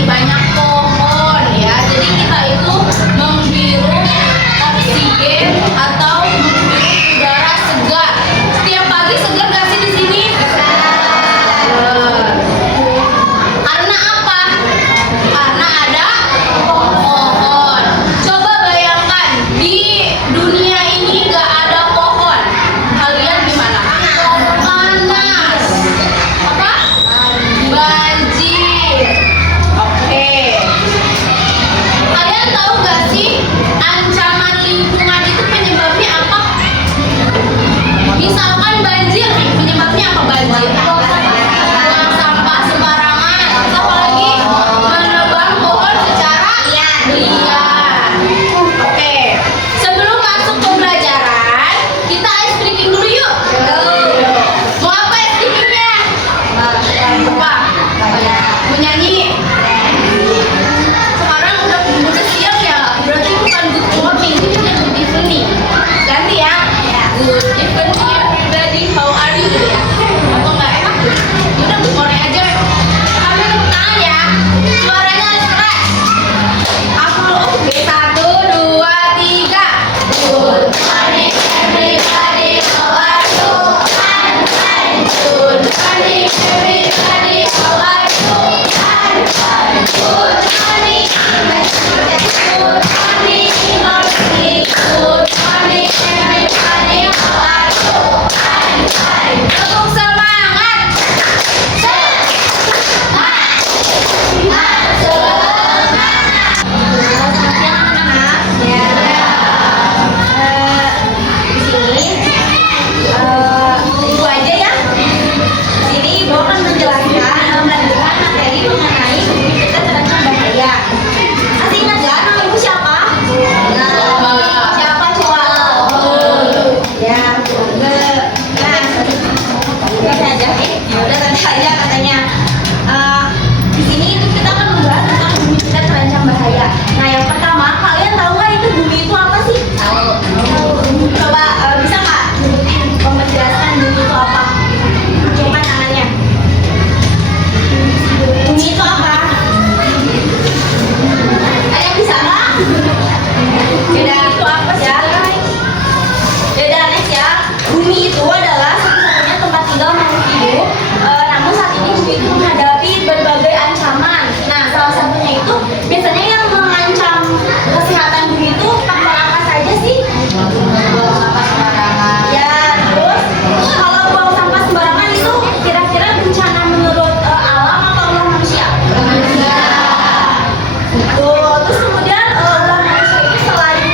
Banyak pohon ya, jadi kita itu Beda itu apa sih? Beda next ya. Bumi itu adalah satu-satunya tempat tinggal makhluk hidup. Namun saat ini bumi itu menghadapi berbagai ancaman. Nah, salah satunya itu biasanya yang mengancam kesehatan bumi itu faktor apa saja sih? Sampah sembarangan. Ya, terus kalau buang sampah sembarangan itu kira-kira bencana menurut alam atau ulah manusia? Manusia. Tuh, terus kemudian ulah manusia ini selain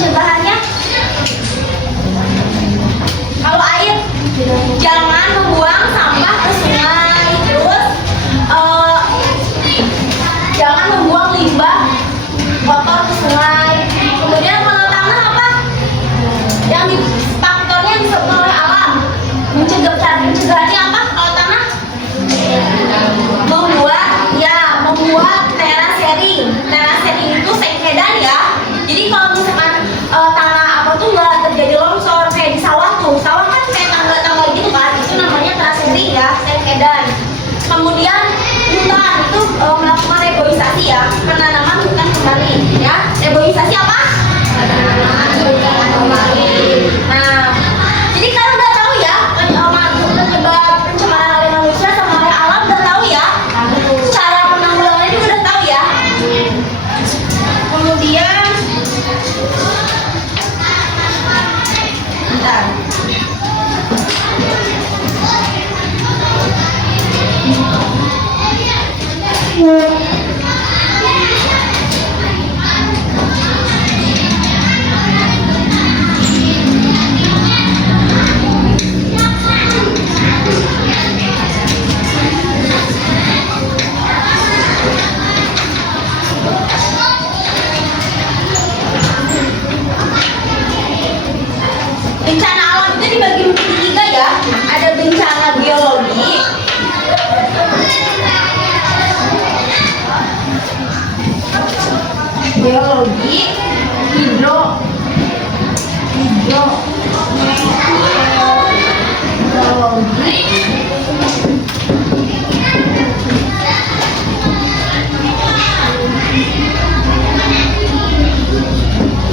pencegahannya? Kalau air, jangan membuang sampah ke sungai, terus jangan membuang limbah kotor ke sungai. Kemudian kalau tanah apa? Yang faktornya disebut oleh alam. Pencegahannya apa? Kalau tanah membuat terasering. Terasering itu sekedan ya. Jadi kalau misalkan tanah apa tuh nggak terjadi longsor kayak di sawah tuh, sawah kan kayak tangga-tangga gitu kan, itu namanya terasering ya, sekedan. Kemudian hutan itu melakukan reboisasi ya, penanaman hutan kembali ya. Reboisasi apa? Penanaman hutan kembali. Nah, jadi kalian udah tahu ya penyebab pencemaran oleh manusia sama oleh alam, udah tahu ya. Cara penanggulangannya juga udah tahu ya. Kemudian bentar. Bencana alam itu dibagi menjadi tiga ya. Ada bencana biologi,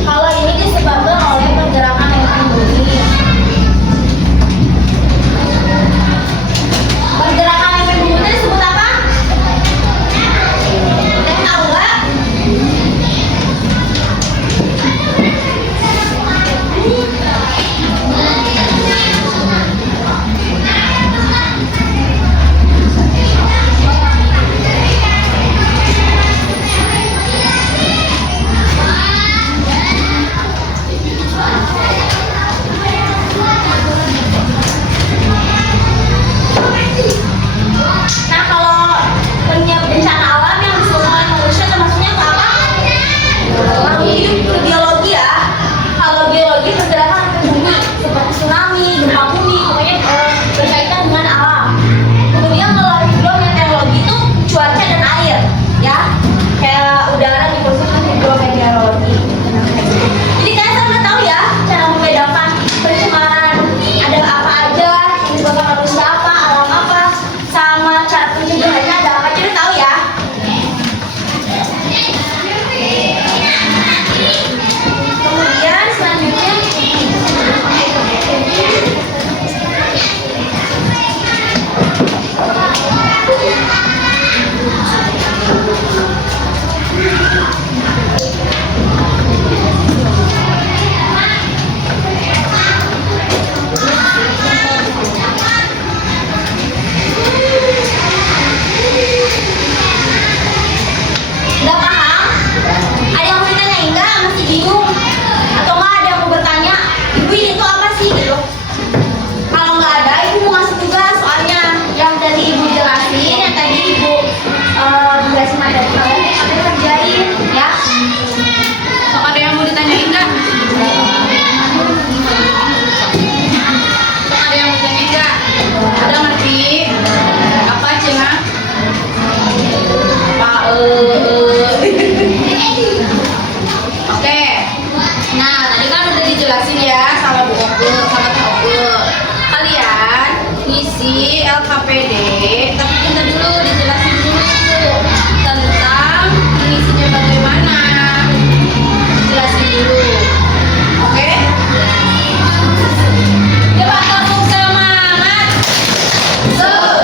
kalau ini disebabkan oleh pergerakan elemen bumi. Pergerakan elemen bumi itu disebut apa? Kalian tahu nggak? Nah, kalau bencana alam yang disebabkan oleh manusia termasuknya ke apa? Makhluk hidup ke biologi ya. Kalau biologi pergerakan bumi seperti tsunami, gempa bumi, pokoknya berkaitan dengan alam. Kemudian kalau hidrometeorologi itu cuaca dan air, ya, kayak udara diproses hidrometeorologi. Jadi kalian sudah tahu ya cara membedakan pencemaran ada apa aja, disebabkan manusia apa, alam apa, sama cara pencegahannya ada apa aja, udah tahu ya. Kemudian selanjutnya udah paham? Ada yang mau ditanyain nggak? Masih bingung? Atau nggak ada yang mau bertanya? Ibu ini tuh apa sih gitu? Kalau nggak ada, ibu mau ngasih tugas soalnya yang tadi ibu jelasin, yang tadi ibu jelasin materi kalian kerjain ya. Sok ada yang mau ditanyain nggak? Sok ada yang mau ditanyain nggak? Ada ngerti? Apa Cina? Oke. Nah, tadi kan udah dijelasin ya sama Bu Oke, sama Teh Oke. Kalian ngisi LKPD, tapi kita dulu dijelasin dulu tentang mengisinya bagaimana. Jelasin dulu. Oke? Coba kamu semangat. Semangat.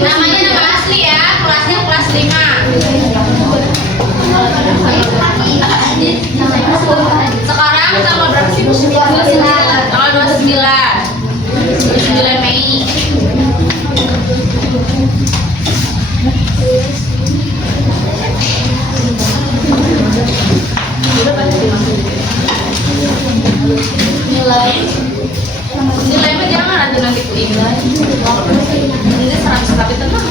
Namanya nama asli ya, kelasnya kelas 5. Sekarang tanggal berapa sih? Tanggal 29 Mei. Nilai mah jangan nanti nilai. Ini 100 tapi tenang.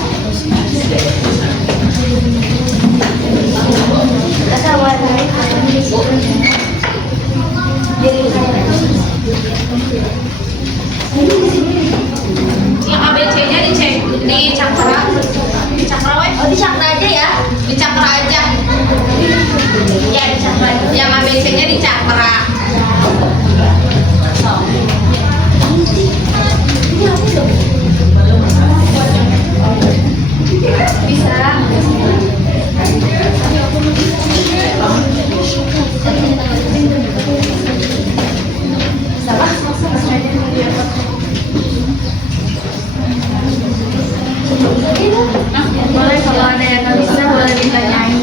Yang ABC-nya di cakra weh. Oh, di cakra aja ya. Di cakra aja. Ya, di cakra aja. Yang ABC-nya di cakra. Bisa. Boleh, kalau ada yang nggak bisa boleh ditanyain.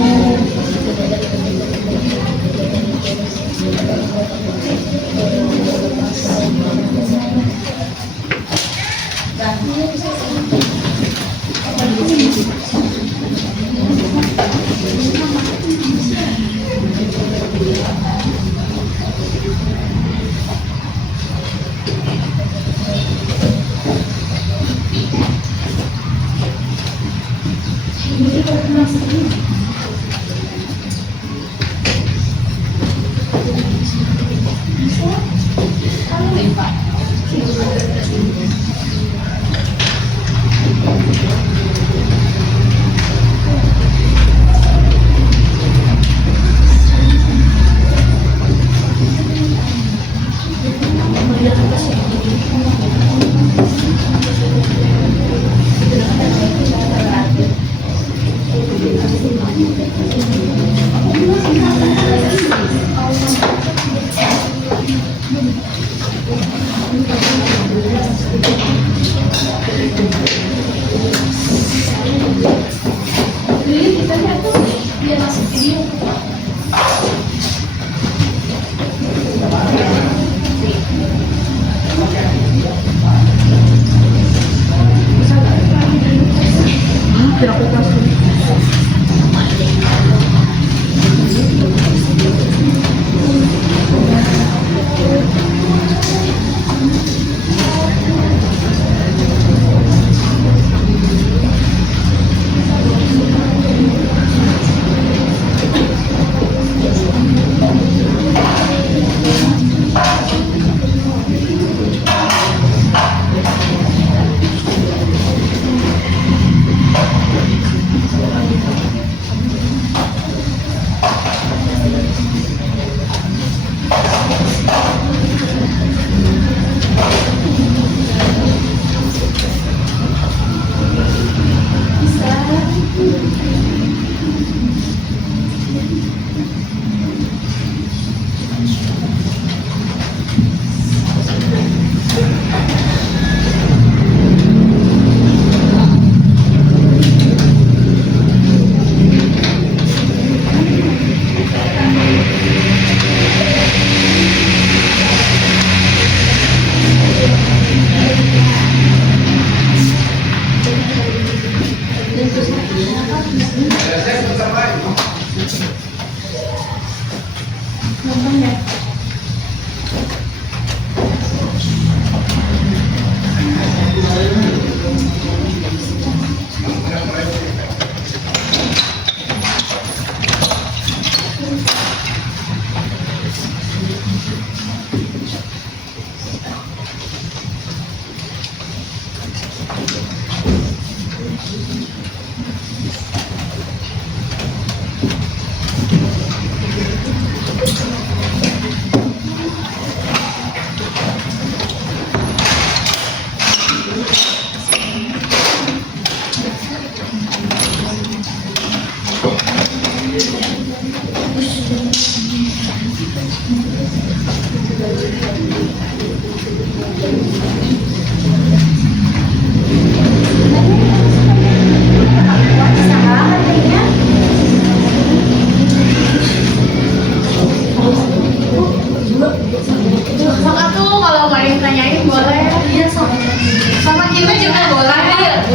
mah juga boleh.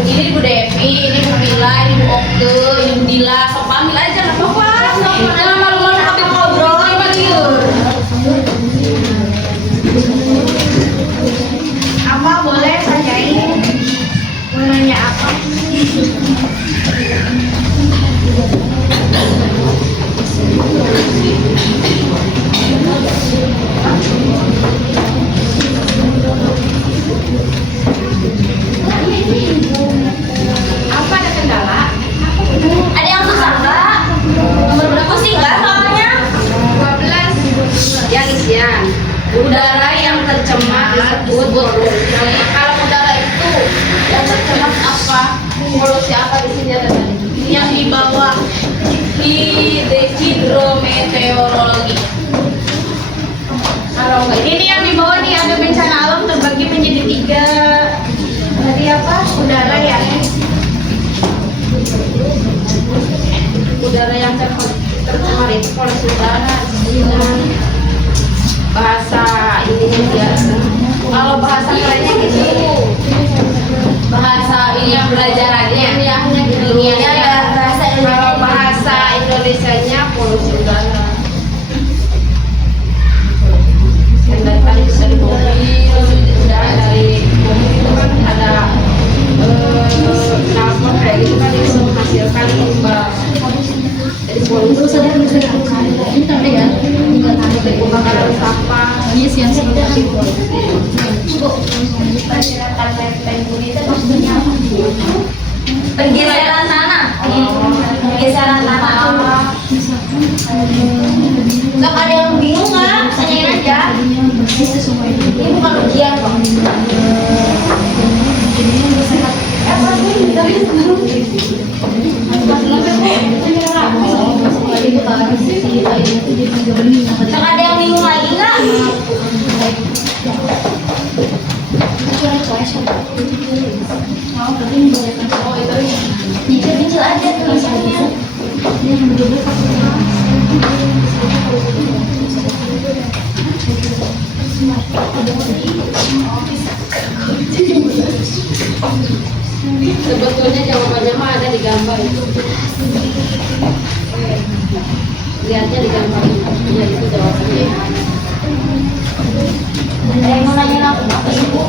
Ini Bu Devi, ini Bu Mila, ini Bu Okte, ini Bu Dila. Sok panggil aja nggak apa-apa. Jangan malu-malu tapi ngobrol sama liur. Apa boleh tanyain? Mau nanya apa? Apa ada kendala? Ada yang susah nggak? Nomor berapa? Pusing nggak soalnya? 12. Yang isian. Udara yang tercemar disebut polusi. Kalau udara itu yang tercemar apa? Polusi apa di sini ada tadi? Yang di bawah hidrometeorologi. Kalau enggak Ini yang di bawah nih ada bencana alam terbagi menjadi 3. Tadi apa? Udara ya. udara yang tercemar itu polusi udara dengan bahasa ininya biasa. Kalau bahasa kerennya gitu, bahasa ini yang belajarannya ilmiahnya gitu. Ya, bahasa Kalau bahasa Indonesianya polusi udara. Yang dari tadi bisa di mobil, udara dari mobil itu kan ada knalpot kayak gitu kan yang bisa menghasilkan limbah. Jadi polusi ini tadi ya, dari pembakaran sampah. Iya sih yang seperti polusi. Pergeseran tanah. Pergeseran tanah. Nggak ada yang bingung nggak? Tanyain aja. Ini bukan ujian kok. Nggak ada yang bingung lagi nggak? Nyicil-nyicil aja tulisannya. Sebetulnya jawabannya mah ada di gambar itu. Lihatnya di gambar itu. Ya itu jawabannya. Ada yang mau nanya aku apa ibu?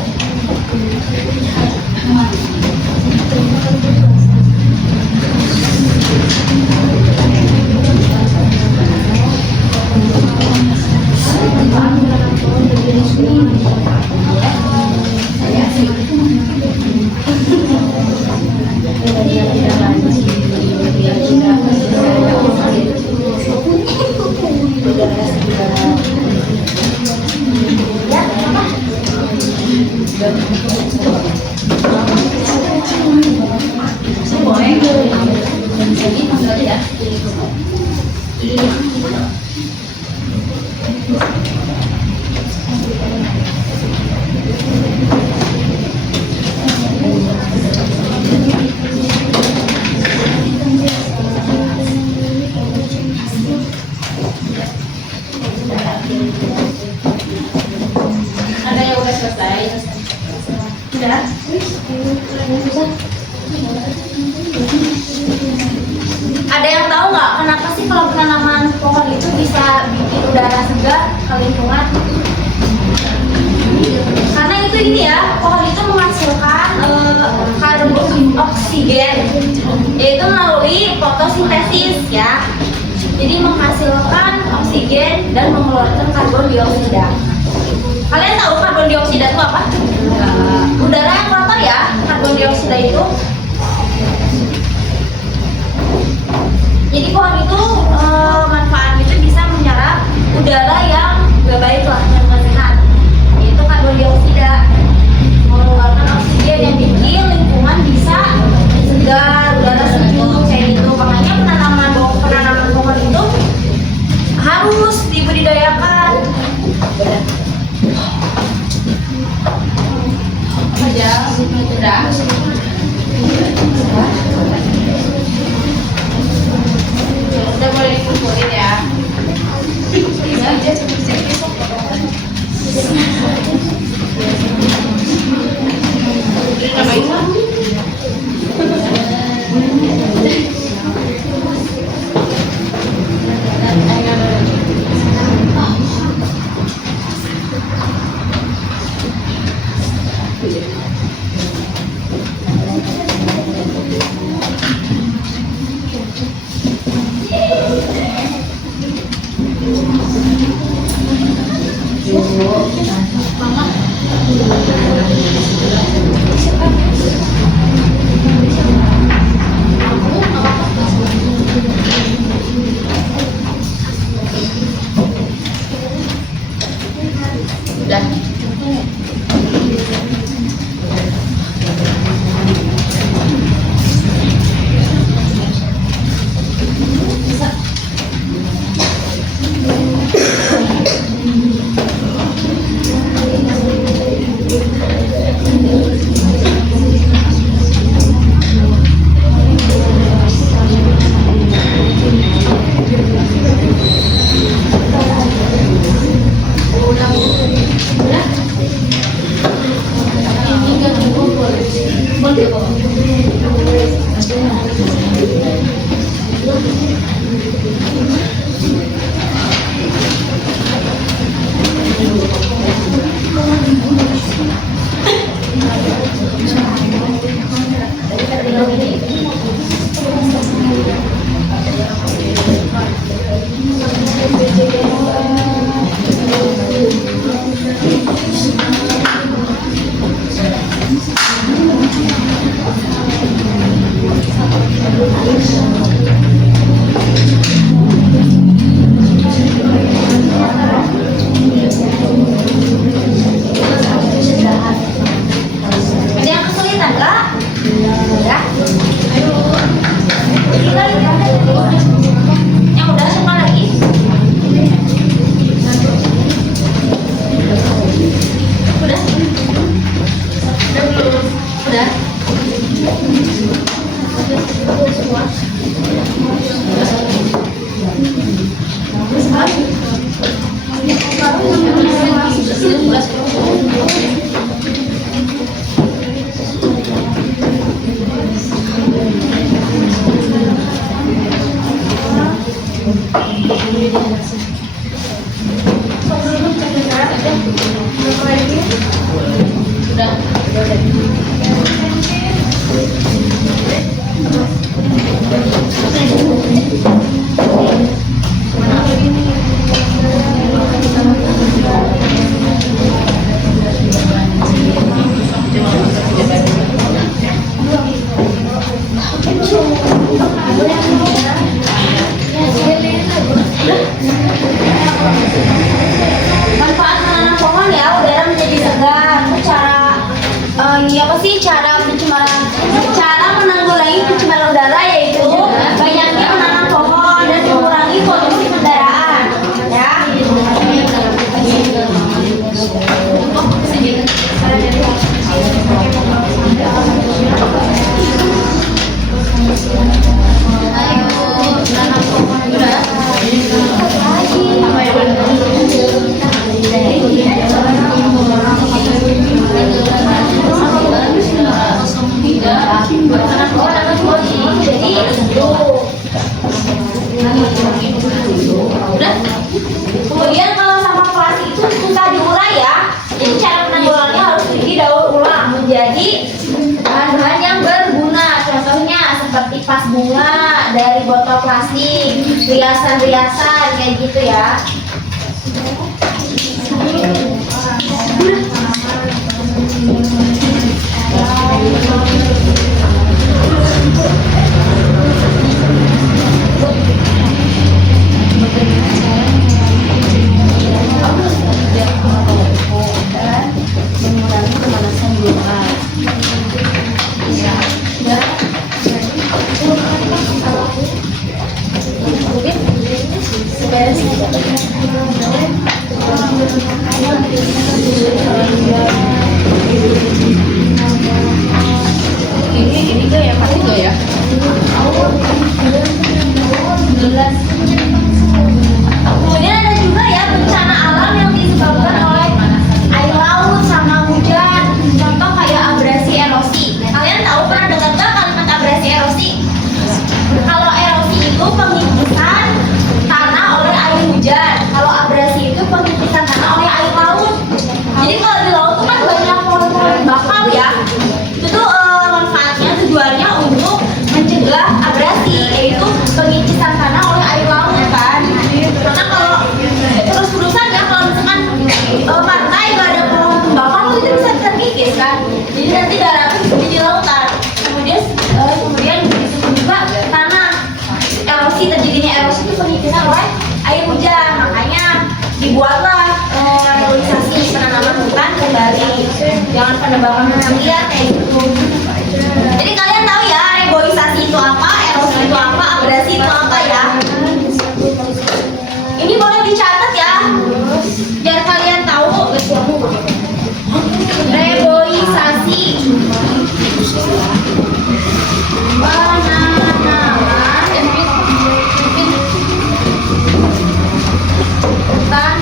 Ada yang udah selesai. Udah. Ada yang tahu nggak kenapa sih kalau penanaman pohon itu bisa bikin udara segar ke lingkungan? Karena itu ini ya, pohon itu menghasilkan karbon oksigen, yaitu melalui fotosintesis ya. Jadi menghasilkan oksigen dan mengeluarkan karbon dioksida. Kalian tahu karbon dioksida itu apa? Udara yang kotor ya, karbon dioksida itu. Jadi pohon itu manfaatnya itu bisa menyerap udara yang gak baik lah, yang gak sehat, yaitu karbon dioksida, mengeluarkan oksigen yang bikin lingkungan bisa segar, udara sejuk kayak gitu. Makanya penanaman pohon itu harus dibudidayakan. Aja sudah. Udah boleh dikumpulin ya. Bisa aja cek besok. Ini namanya Ada yang kesulitan nggak? Ya. Yang udah siapa lagi? Udah? Udah belum? Udah? Manfaat menanam pohon ya, udara menjadi segar. Cara menanggulangi pencemaran udara yaitu banyaknya menanam pohon dan mengurangi polusi kendaraan. Ya. Kemudian kalau sampah plastik itu susah diurai ya, jadi cara penanggulangannya harus didaur ulang menjadi bahan-bahan yang berguna. Contohnya seperti vas bunga dari botol plastik, riasan-riasan kayak gitu ya. Ini tuh yang pasti tuh ya. Kemudian ada juga ya bencana alam yang disebabkan oleh air laut sama hujan. Contoh kayak abrasi erosi. Kalian tahu pernah dengar nggak kalimat abrasi erosi? Kalau erosi itu pengikisan tanah oleh air hujan. Kalau abrasi itu pengikisan tanah oleh air laut. Jadi kalau di laut tuh kan banyak pohon-pohon bakau ya. Itu tuh manfaatnya tujuannya untuk mencegah abrasi, yaitu pengikisan tanah oleh air laut kan. Karena kalau terus-terusan ya kalau misalkan pantai gak ada pohon bakau itu bisa terkikis kan. Jadi nanti darahnya bisa jadi lautan. Kemudian juga tanah erosi, terjadinya erosi itu pengikisan oleh air hujan. Makanya dibuatlah reboisasi, penanaman hutan kembali, jangan penebangan hutan liar kayak gitu. Jadi kalian tahu ya reboisasi itu apa, erosi itu apa, abrasi itu apa ya. Ini boleh dicatat ya, biar kalian tahu. Reboisasi penanaman hutan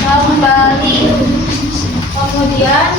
kembali, kemudian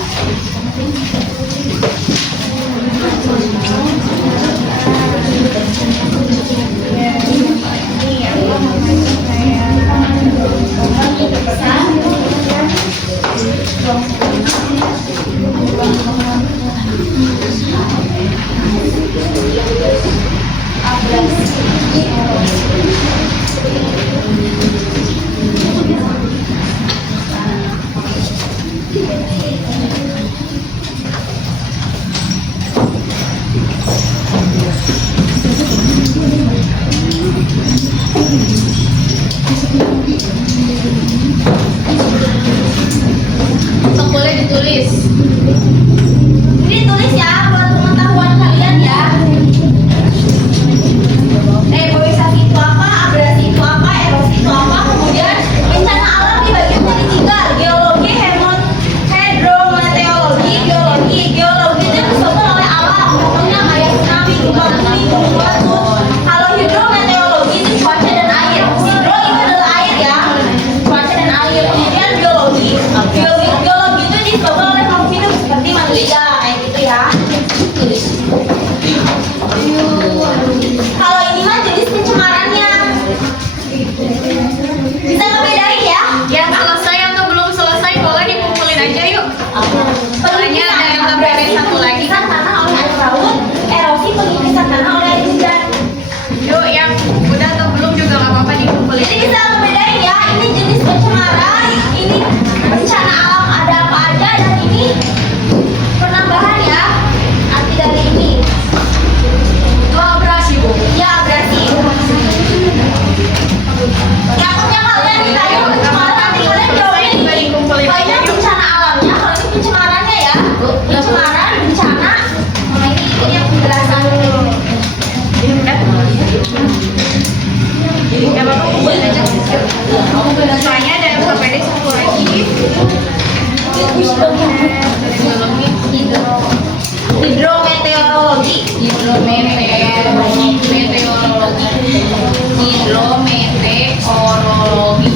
Hidrometeorologi.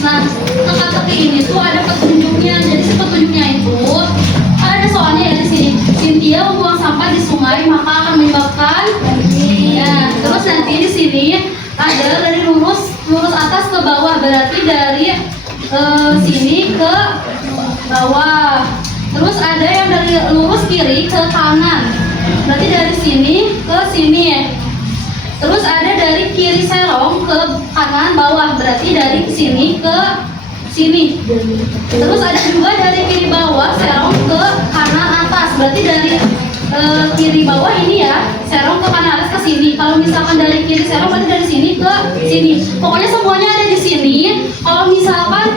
Nah, teka-teki ini tuh ada petunjuknya. Jadi si petunjuknya itu ada soalnya ya di sini. Cynthia membuang sampah di sungai maka akan menyebabkan. Ya, terus nanti di sini ada dari lurus atas ke bawah, berarti dari sini ke bawah. Terus ada yang dari lurus kiri ke kanan, berarti dari sini ke sini ya. Terus ada dari kiri serong ke kanan bawah, berarti dari sini ke sini. Terus ada juga dari kiri bawah serong ke kanan atas, berarti dari kiri bawah ini ya, serong ke kanan atas ke sini. Kalau misalkan dari kiri serong berarti dari sini ke sini. Pokoknya semuanya ada di sini. Kalau misalkan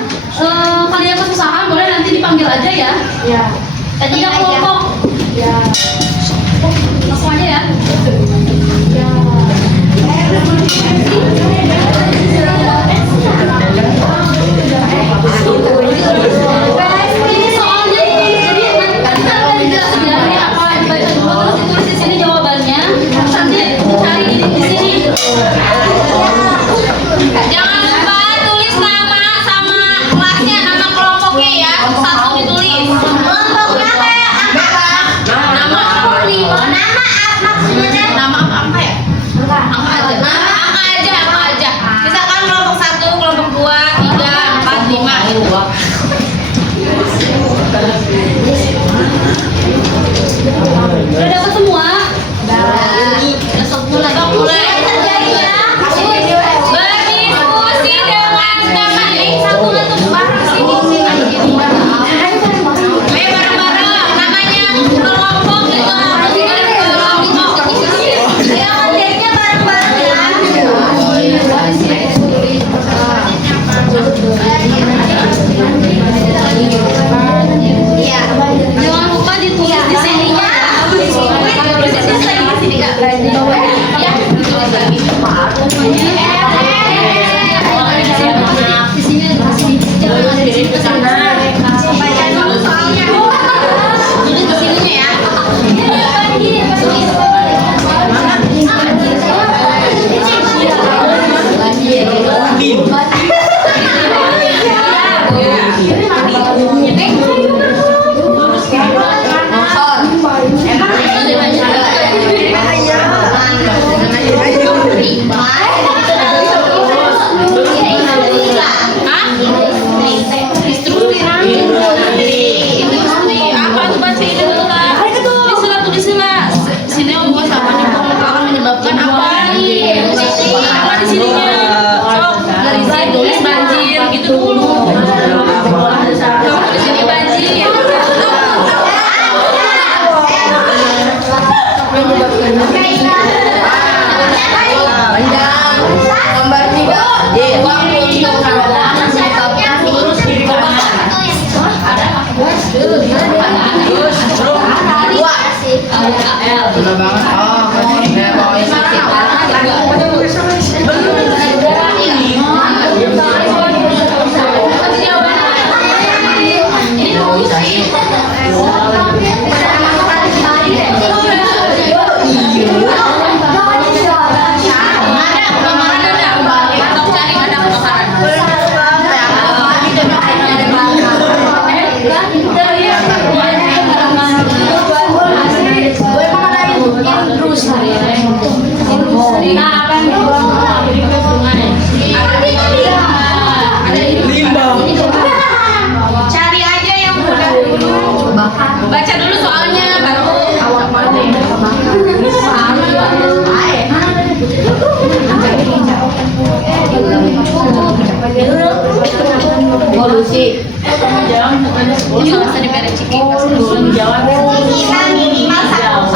kalian kesusahan boleh nanti dipanggil aja ya. Ya. Tadi kelompok. Ya. Langsung aja ya. Ya. Ini soalnya jadi nanti kita udah dijelasin ya apa dibaca dulu terus ditulis di sini jawabannya. Nanti dicari di sini. Jangan lupa tulis nama sama kelasnya, nama kelompoknya ya. Satu ditulis. Kelompoknya kayak apa? Nama Maksudnya nama apa ya? Angka aja. Angka aja. Misalkan kelompok 1, kelompok 2, 3, 4, 5 gitu. Udah dapat semua? Besok mulai. Berdiskusi dengan teman. Satu untuk bareng sini. Bareng-bareng. Namanya kelompok itu harus dari kelompok. ya kerjanya bareng-bareng ya. Jangan lupa ditulis di sininya ya. Di sini Kak. Ya, ditulis lagi. Di sini jangan ada di sini ke sana. Baca dulu soalnya. Tulis di sininya ya. Cari aja yang mudah dulu. Baca dulu soalnya baru. Polusi. Ini masa di merek ciki pas Jawab. Kita minimal satu.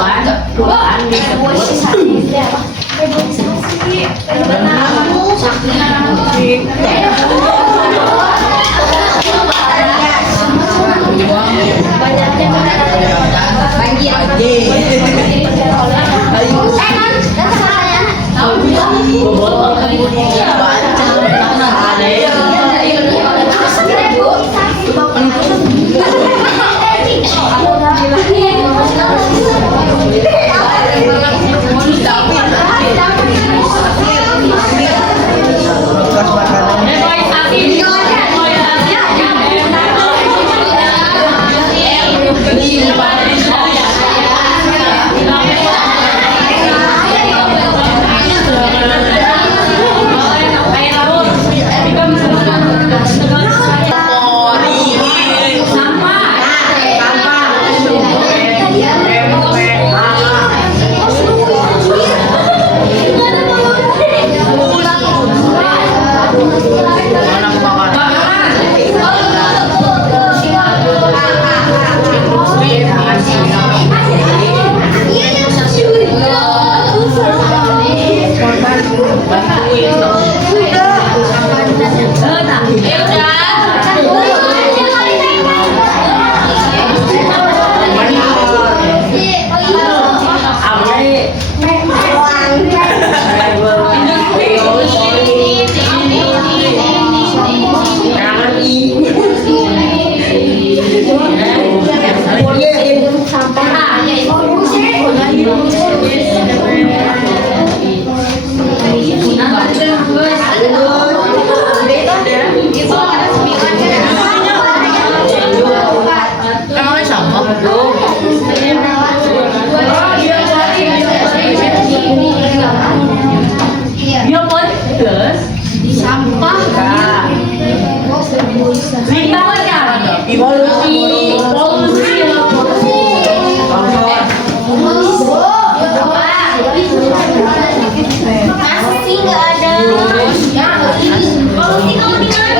Masih nggak ada. Polusi kalau di mana?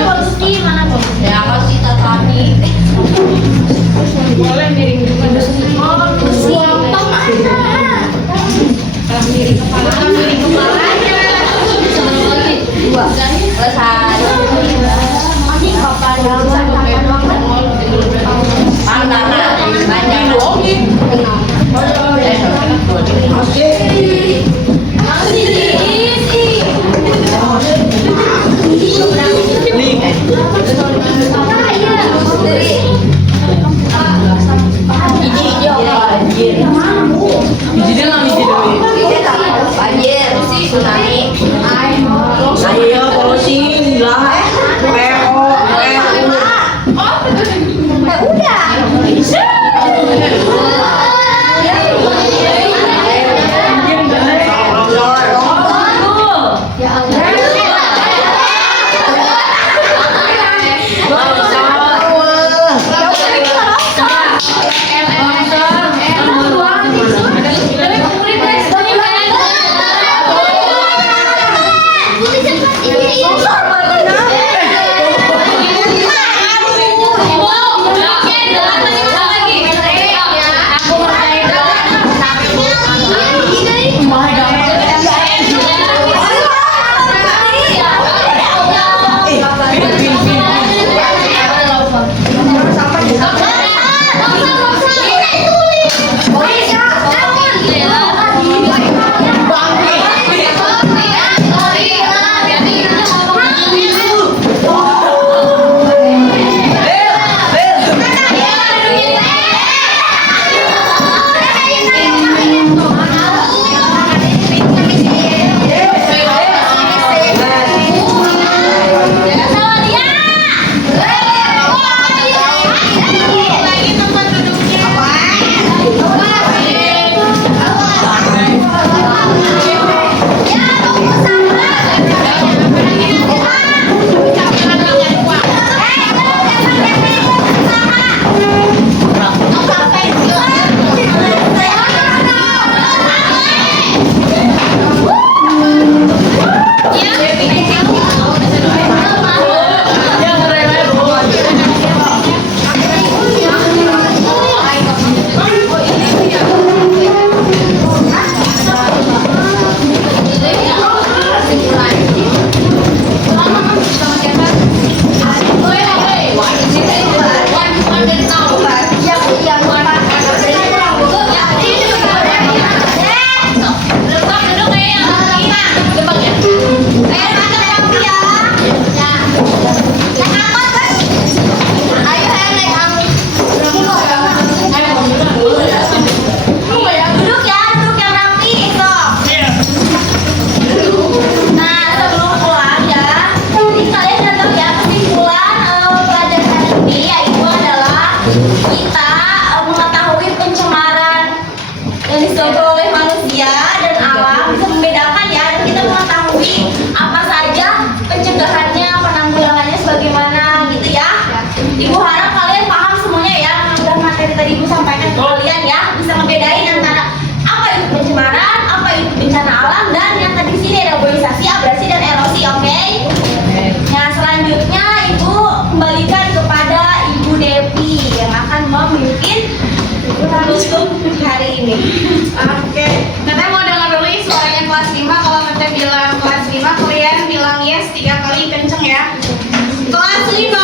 Polusi mana polusi? Ya kalau kita tadi boleh miring juga Polusi apa mana? miring kepalanya. Dua. Selesai. Banjir, tsunami. Ayo polusi lah. PO, Udah. Oke, Teteh mau dengar dulu nih suaranya kelas 5. Kalau Teteh bilang kelas 5, kalian bilang yes 3 kali kenceng ya. Kelas 5.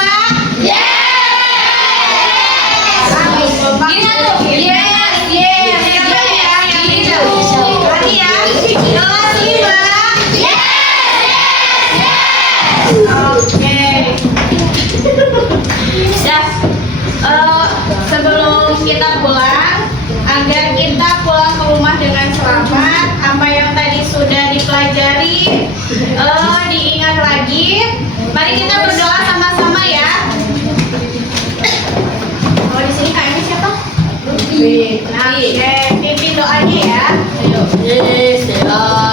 Gini tuh. Yes, yes. Siapa ya yang bisa? Lagi ya. Kelas 5. Oke. Dah. Sebelum kita pulang, agar kita pulang ke rumah dengan selamat, apa yang tadi sudah dipelajari diingat lagi. Mari kita berdoa sama-sama ya. Kalau di sini kayaknya siapa? Nah, oke, pimpin doanya ya. Ayo. Yes, ya.